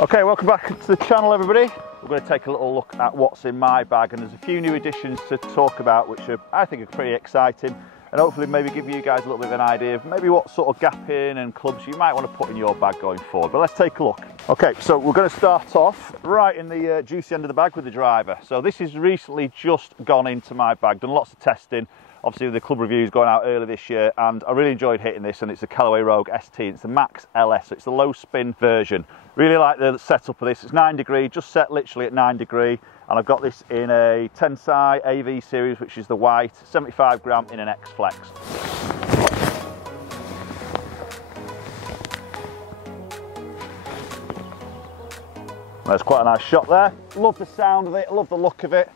Okay, welcome back to the channel, everybody. We're going to take a little look at what's in my bag, and there's a few new additions to talk about which I think are pretty exciting, and hopefully maybe give you guys a little bit of an idea of maybe what sort of gap in and clubs you might want to put in your bag going forward. But let's take a look. Okay, so we're going to start off right in the juicy end of the bag with the driver. So this has recently just gone into my bag, done lots of testing. Obviously the club reviews going out early this year, and I really enjoyed hitting this, and it's the Callaway Rogue ST. It's the Max LS, so it's the low spin version. Really like the setup of this. It's 9 degree, just set literally at 9 degree, and I've got this in a Tensai AV series, which is the white, 75 gram in an X Flex. There's quite a nice shot there. Love the sound of it, love the look of it.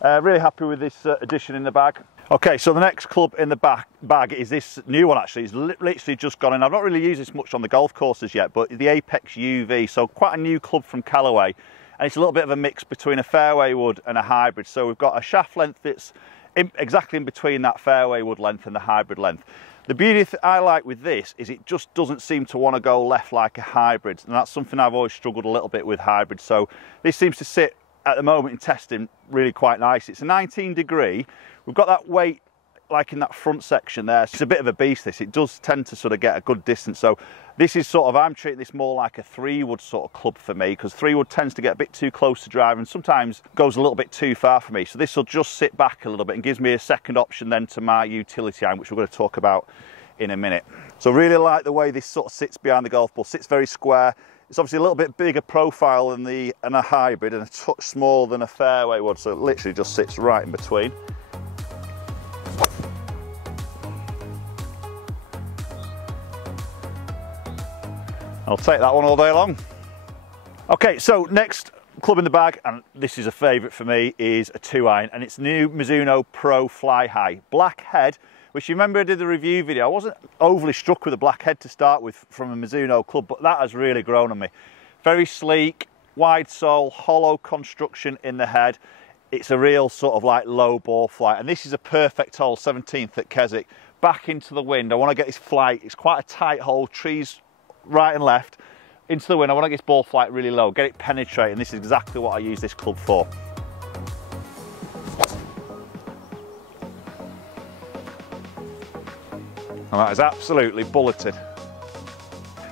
Really happy with this addition in the bag. Okay, so the next club in the bag is this new one actually. It's literally just gone in. I've not really used this much on the golf courses yet, but the Apex UV, so quite a new club from Callaway. And it's a little bit of a mix between a fairway wood and a hybrid. So we've got a shaft length that's exactly in between that fairway wood length and the hybrid length. The beauty I like with this is it just doesn't seem to want to go left like a hybrid. And that's something I've always struggled a little bit with hybrids. So this seems to sit at the moment in testing really quite nice. It's a 19 degree. We've got that weight like in that front section there. It's a bit of a beast this. It does tend to sort of get a good distance. So this is sort of, I'm treating this more like a 3-wood sort of club for me, because 3-wood tends to get a bit too close to drive and sometimes goes a little bit too far for me. So this will just sit back a little bit and gives me a second option then to my utility iron, which we're going to talk about in a minute. So really like the way this sort of sits behind the golf ball. Sits very square. It's obviously a little bit bigger profile than a hybrid and a touch smaller than a fairway wood, so it literally just sits right in between. I'll take that one all day long. Okay, so next club in the bag, and this is a favourite for me, is a 2-iron, and it's new Mizuno Pro Fly High. Black head, which you remember I did the review video. I wasn't overly struck with the black head to start with from a Mizuno club, but that has really grown on me. Very sleek, wide sole, hollow construction in the head. It's a real sort of like low ball flight, and this is a perfect hole, 17th at Keswick. Back into the wind, I want to get this flight. It's quite a tight hole, trees right and left. Into the wind, I want to get this ball flight really low, get it penetrating. This is exactly what I use this club for. And that is absolutely bulleted.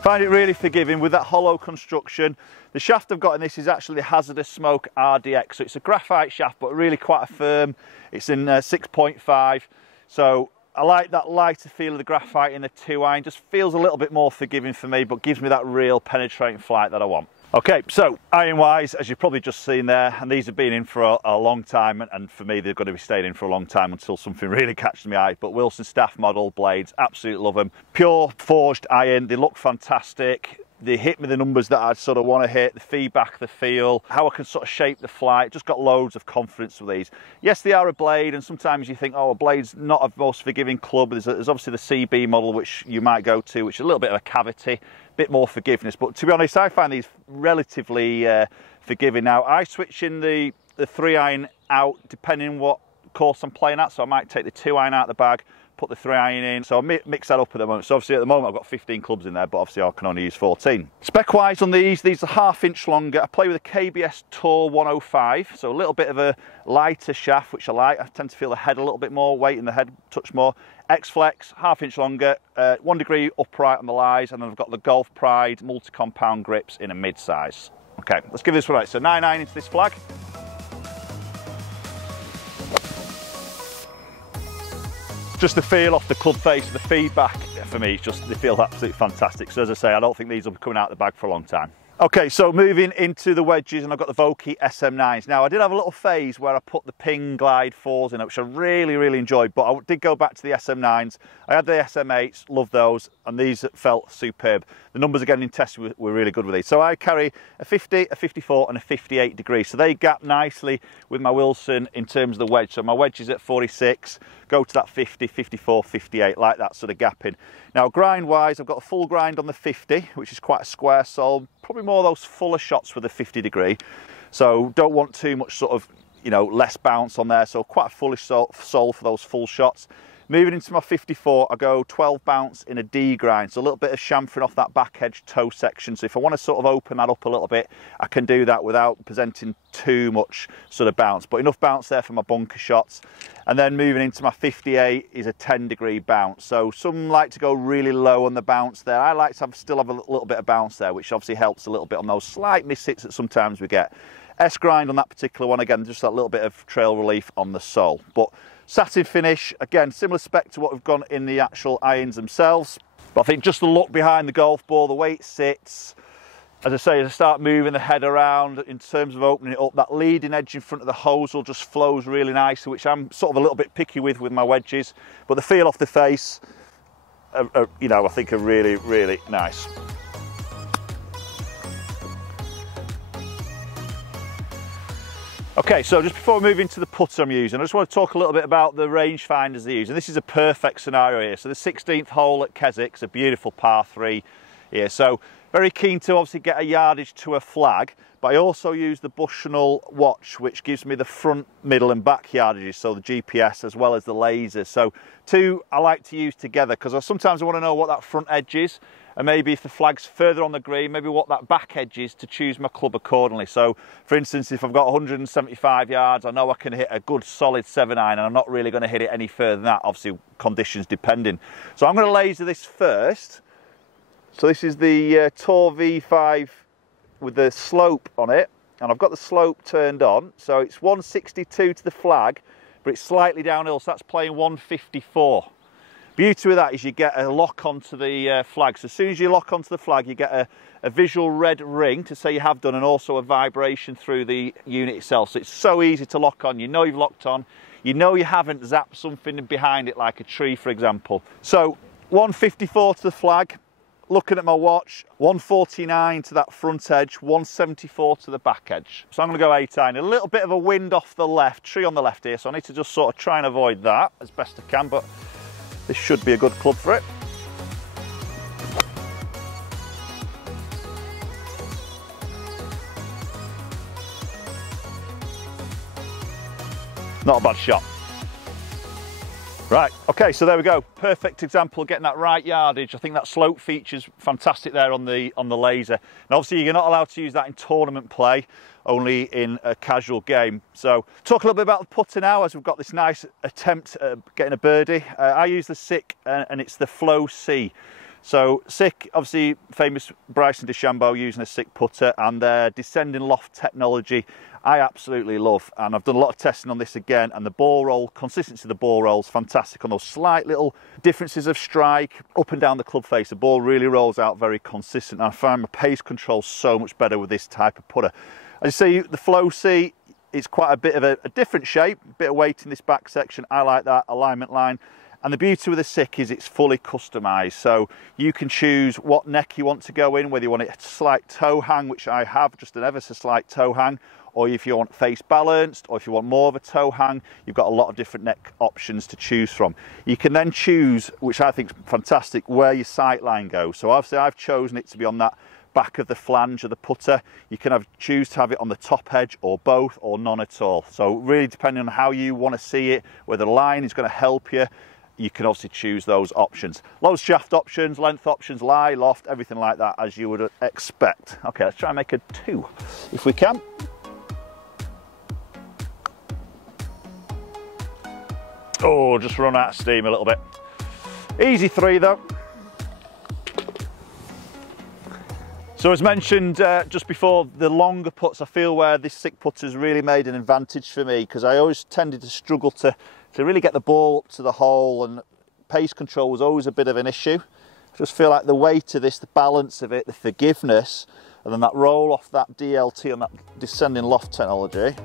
Find it really forgiving with that hollow construction. The shaft I've got in this is actually the Hazardous Smoke RDX, so it's a graphite shaft but really quite a firm. It's in 6.5, so I like that lighter feel of the graphite in the 2-iron. Just feels a little bit more forgiving for me, but gives me that real penetrating flight that I want. Okay, so iron-wise, as you've probably just seen there, and these have been in for a long time, and for me, they're going to be staying in for a long time until something really catches my eye. But Wilson Staff model blades, absolutely love them. Pure forged iron, they look fantastic. They hit me the numbers that I'd sort of want to hit, the feedback, the feel, how I can sort of shape the flight. Just got loads of confidence with these. Yes, they are a blade, and sometimes you think, oh, a blade's not a most forgiving club. There's obviously the CB model, which you might go to, which is a little bit of a cavity, bit more forgiveness. But to be honest, I find these relatively forgiving. Now, I switch in the 3-iron out depending on what course I'm playing at. So I might take the 2-iron out of the bag, put the 3-iron in, so I mix that up at the moment. So obviously at the moment I've got 15 clubs in there, but obviously I can only use 14. Spec wise on these are 1/2 inch longer. I play with a KBS Tour 105, so a little bit of a lighter shaft, which I like. I tend to feel the head a little bit more, weight in the head, touch more. X Flex, 1/2 inch longer, 1 degree upright on the lies, and then I've got the Golf Pride multi-compound grips in a mid-size. Okay, let's give this one right. So 9-iron into this flag. Just the feel off the club face, the feedback for me, it's just, they feel absolutely fantastic. So as I say, I don't think these will be coming out of the bag for a long time. Okay, so moving into the wedges, and I've got the Vokey SM9s. Now, I did have a little phase where I put the Ping Glide 4s in it, which I really enjoyed, but I did go back to the SM9s. I had the SM8s, loved those, and these felt superb. The numbers again in testing were really good with these. So I carry a 50, a 54, and a 58 degree. So they gap nicely with my Wilson in terms of the wedge. So my wedge is at 46, go to that 50, 54, 58, like that sort of gapping. Now, grind-wise, I've got a full grind on the 50, which is quite a square sole. Probably more of those fuller shots with the 50 degree. So don't want too much sort of, you know, less bounce on there. So quite a fullish sole for those full shots. Moving into my 54, I go 12 bounce in a D grind, so a little bit of chamfering off that back edge toe section. So if I want to sort of open that up a little bit, I can do that without presenting too much sort of bounce, but enough bounce there for my bunker shots. And then moving into my 58 is a 10-degree bounce. So some like to go really low on the bounce there. I like to still have a little bit of bounce there, which obviously helps a little bit on those slight mishits that sometimes we get. S grind on that particular one, again, just that little bit of trail relief on the sole. But satin finish, again, similar spec to what we've got in the actual irons themselves. But I think just the look behind the golf ball, the way it sits, as I say, as I start moving the head around in terms of opening it up, that leading edge in front of the hosel just flows really nicely, which I'm sort of a little bit picky with my wedges. But the feel off the face, you know, I think are really, really nice. Okay, so just before we move into the putter I'm using, I just want to talk a little bit about the rangefinders they're using. This is a perfect scenario here. So the 16th hole at Keswick's a beautiful par 3 here. So very keen to obviously get a yardage to a flag, but I also use the Bushnell watch, which gives me the front, middle and back yardages, so the GPS as well as the lasers. So two I like to use together because sometimes I want to know what that front edge is, and maybe if the flag's further on the green, maybe what that back edge is to choose my club accordingly. So for instance, if I've got 175 yards, I know I can hit a good solid 7-iron, and I'm not really going to hit it any further than that, obviously conditions depending. So I'm going to laser this first. So this is the Tour V5 with the slope on it, and I've got the slope turned on. So it's 162 to the flag, but it's slightly downhill, so that's playing 154. Beauty with that is you get a lock onto the flag. So as soon as you lock onto the flag, you get a visual red ring to say you have done, and also a vibration through the unit itself. So it's so easy to lock on. You know you've locked on. You know you haven't zapped something behind it, like a tree, for example. So 154 to the flag. Looking at my watch, 149 to that front edge, 174 to the back edge. So I'm going to go 8-iron. A little bit of a wind off the left, tree on the left here, so I need to just sort of try and avoid that as best I can, but this should be a good club for it. Not a bad shot. Right, okay, so there we go. Perfect example of getting that right yardage. I think that slope feature's fantastic there on the laser. And obviously you're not allowed to use that in tournament play, only in a casual game. So talk a little bit about the putter now, as we've got this nice attempt at getting a birdie. I use the SICK and it's the Flow C. So SICK, obviously famous Bryson DeChambeau using a SICK putter, and their descending loft technology I absolutely love, and I've done a lot of testing on this again, and the ball roll, consistency of the ball roll is fantastic on those slight little differences of strike up and down the club face. The ball really rolls out very consistent, and I find my pace control so much better with this type of putter. As you see, the Flow C, it's quite a bit of a different shape, a bit of weight in this back section. I like that alignment line. And the beauty with the SICK is it's fully customized, so you can choose what neck you want to go in, whether you want it a slight toe hang, which I have, just an ever so slight toe hang, or if you want face balanced, or if you want more of a toe hang, you've got a lot of different neck options to choose from. You can then choose, which I think is fantastic, where your sight line goes. So obviously I've chosen it to be on that back of the flange of the putter. You can choose to have it on the top edge, or both, or none at all. So really depending on how you want to see it, whether the line is going to help you, you can obviously choose those options. Loads of shaft options, length options, lie, loft, everything like that, as you would expect. Okay, let's try and make a 2 if we can. Oh, just run out of steam a little bit. Easy 3 though. So as mentioned just before, the longer putts, I feel where this SICK putter's really made an advantage for me, because I always tended to struggle to really get the ball up to the hole, and pace control was always a bit of an issue. I just feel like the weight of this, the balance of it, the forgiveness, and then that roll off that DLT and that descending loft technology.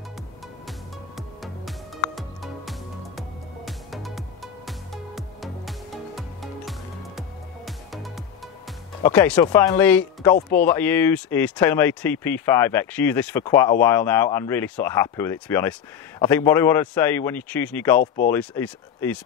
Okay, so finally, golf ball that I use is TaylorMade TP5X. Used this for quite a while now and really sort of happy with it, to be honest. I think what I want to say when you're choosing your golf ball is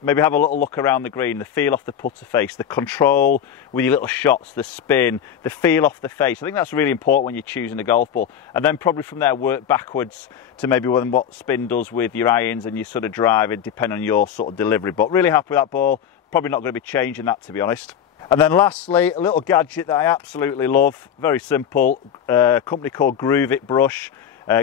maybe have a little look around the green, the feel off the putter face, the control with your little shots, the spin, the feel off the face. I think that's really important when you're choosing a golf ball. And then probably from there work backwards to maybe what spin does with your irons and your sort of driving, depending on your sort of delivery. But really happy with that ball. Probably not going to be changing that, to be honest. And then lastly, a little gadget that I absolutely love, very simple, a company called GrooveItBrush.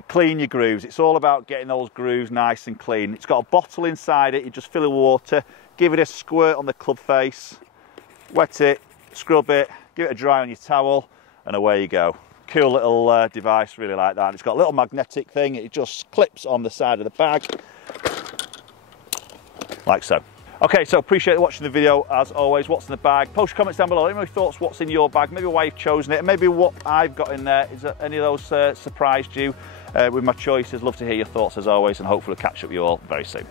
Clean your grooves. It's all about getting those grooves nice and clean. It's got a bottle inside it, you just fill it with water, give it a squirt on the club face, wet it, scrub it, give it a dry on your towel, and away you go. Cool little device, really like that. It's got a little magnetic thing, it just clips on the side of the bag, like so. Okay, so appreciate watching the video as always. What's in the bag? Post your comments down below. Let me know your thoughts, what's in your bag, maybe why you've chosen it, and maybe what I've got in there. Is there any of those surprised you with my choices? Love to hear your thoughts as always, and hopefully catch up with you all very soon.